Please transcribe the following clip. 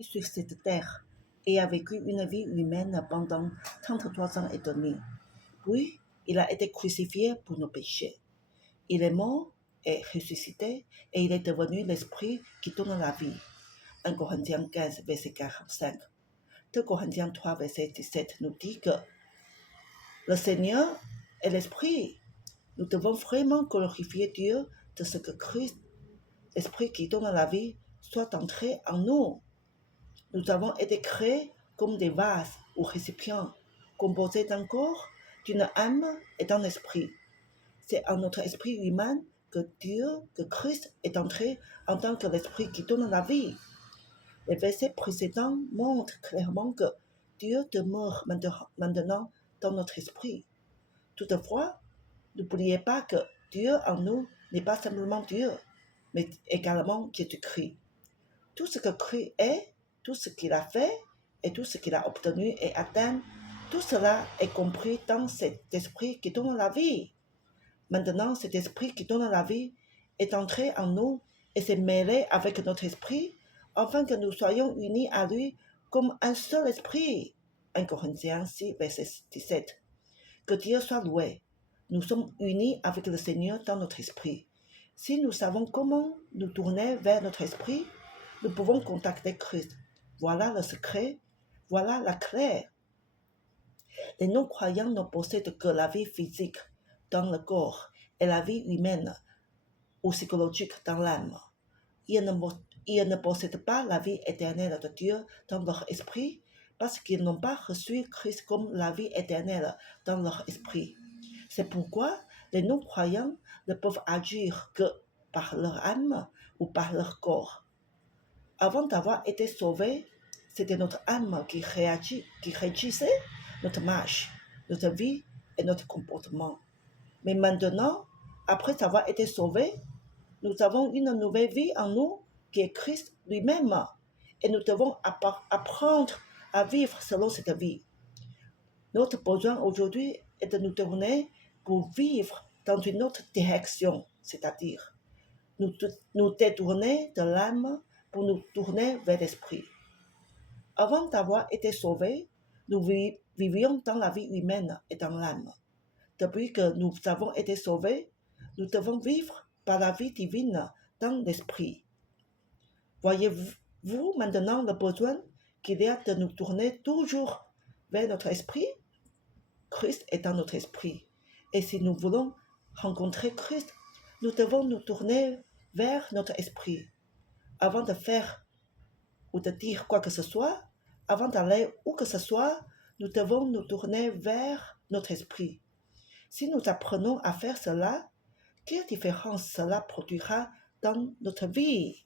sur cette terre et a vécu une vie humaine pendant 33 ans et demi. Puis, il a été crucifié pour nos péchés. Il est mort et ressuscité et il est devenu l'Esprit qui donne la vie. 1 Corinthiens 15, verset 45. 2 Corinthiens 3, verset 17 nous dit que le Seigneur est l'Esprit. Nous devons vraiment glorifier Dieu de ce que Christ, l'Esprit qui donne la vie, soit entré en nous. Nous avons été créés comme des vases ou récipients, composés d'un corps, d'une âme et d'un esprit. C'est en notre esprit humain que Dieu, que Christ est entré en tant que l'esprit qui donne la vie. Les versets précédents montrent clairement que Dieu demeure maintenant dans notre esprit. Toutefois, n'oubliez pas que Dieu en nous n'est pas simplement Dieu, mais également Jésus-Christ. Tout ce que Christ est, tout ce qu'il a fait et tout ce qu'il a obtenu et atteint, tout cela est compris dans cet esprit qui donne la vie. Maintenant, cet esprit qui donne la vie est entré en nous et s'est mêlé avec notre esprit afin que nous soyons unis à lui comme un seul esprit. 1 Corinthiens 6, verset 17. Que Dieu soit loué. Nous sommes unis avec le Seigneur dans notre esprit. Si nous savons comment nous tourner vers notre esprit, nous pouvons contacter Christ. Voilà le secret, voilà la clé. Les non-croyants ne possèdent que la vie physique dans le corps et la vie humaine ou psychologique dans l'âme. Ils ne possèdent pas la vie éternelle de Dieu dans leur esprit parce qu'ils n'ont pas reçu Christ comme la vie éternelle dans leur esprit. C'est pourquoi les non-croyants ne peuvent agir que par leur âme ou par leur corps. Avant d'avoir été sauvés, c'était notre âme qui régissait notre marche, notre vie et notre comportement. Mais maintenant, après avoir été sauvés, nous avons une nouvelle vie en nous qui est Christ lui-même et nous devons apprendre à vivre selon cette vie. Notre besoin aujourd'hui est de nous tourner pour vivre dans une autre direction, c'est-à-dire nous détourner de l'âme pour nous tourner vers l'esprit. Avant d'avoir été sauvés, nous vivions dans la vie humaine et dans l'âme. Depuis que nous avons été sauvés, nous devons vivre par la vie divine dans l'esprit. Voyez-vous maintenant le besoin qu'il y a de nous tourner toujours vers notre esprit? Christ est dans notre esprit. Et si nous voulons rencontrer Christ, nous devons nous tourner vers notre esprit. Avant de faire ou de dire quoi que ce soit, avant d'aller où que ce soit, nous devons nous tourner vers notre esprit. Si nous apprenons à faire cela, quelle différence cela produira dans notre vie?